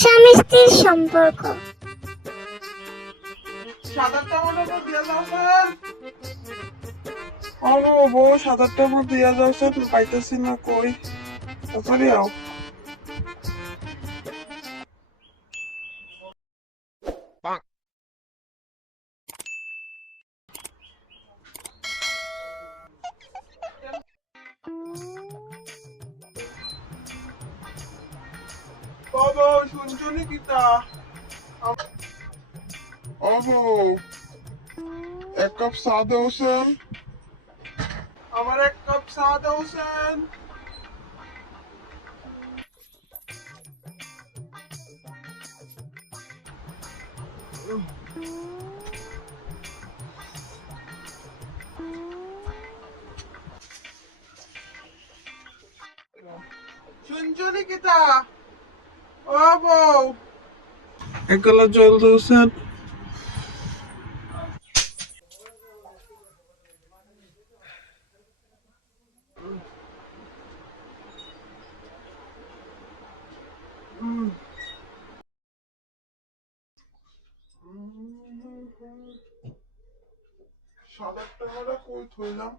স্বামী স্ত্রীর সম্পর্ক। সাত-আটটা মতো দিয়া যাওছেন। বউ 7-8টার মধ্যে দিয়া যাওছে, তুই পাইতেছি না কই। তাড়াতাড়ি আও। বাবা শুনছনি কিতা? বউ, এক কাপ চা দেওছেন। আমার এক কাপ চা দেওছেন। শুনছনি কিতা? বউ, এক গ্লাস জল দেওছেন। সাত-আটটা করে কই থইলাম।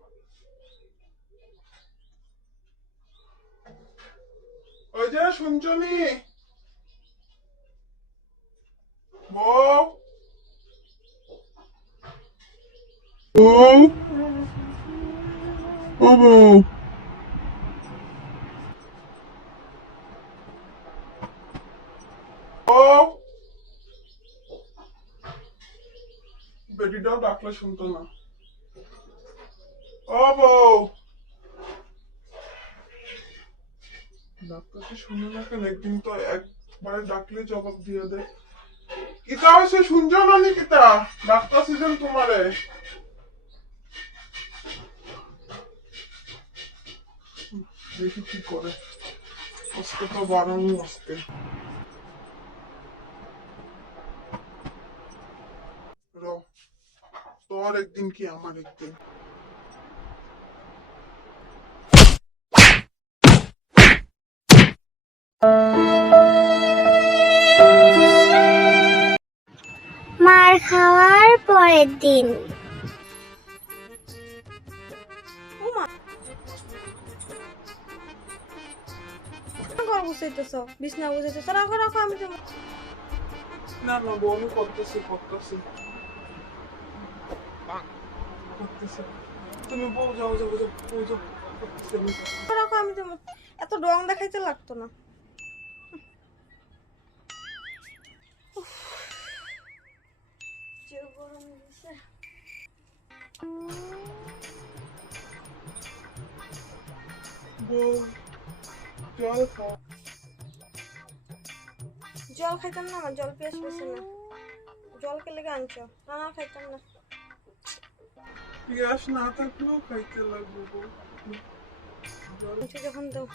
ওই যে শুনছনি বউ? বউ, বউ, বউ। বেটিটাও ডাকলে শুনতো না। বউ, ডাক্তারকে শুনে না কেন? একদিন তো একবারে ডাকলে জবাব দিয়ে দে। কিতা হয়েছে শুনছো না নি কিতা? ডাক্তার সিজন তোমারে। দেখি কি করে। আজকে তো বাড়ানো আজকে। তোর একদিন কি আমার একদিন। মার খাওয়ার পরের দিন। বিছনা বুঝাইতেছ, রাখো রাখো, আমি তো না না বউ করতেছি। তুমি বউ যাও যাও যাও বউ যাও। রাখো, আমি তো এত রং দেখাইতে লাগতো না। যে গরম দিছে। বউ জল খাও। জল খাইতাম না, আমার জল পিয়াস পেছে না। জল কে লেগে আনছো? না না, খাইতাম না। পিয়াস না থাকলেও খাইতে লাগবে বউ। যখন দাও।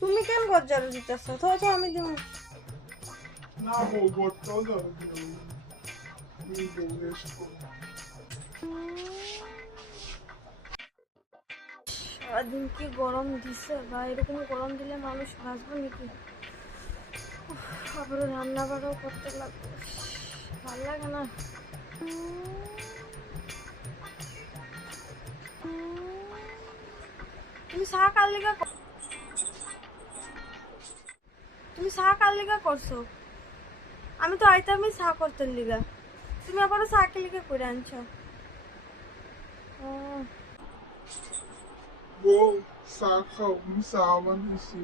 তুমি কেন ঘর ঝাড়ু দিতেছ? তো আমি দিব না বউ, বরটাও যাবে তুমি বউ রেস্ট করো। সারাদিন কি গরম দিছে বা এরকম গরম দিলে মানুষ বাঁচবে নাকি? আবার রান্না বাড়াও করতে লাগবে, ভাল লাগে না। তুমি চা কার লিগা করছো? আমি তো আইতামই চা করতে লিগা, তুমি আবারও চা কে লিগা করে আনছো? বউ চা খাও, আমি চা বানিয়েছি।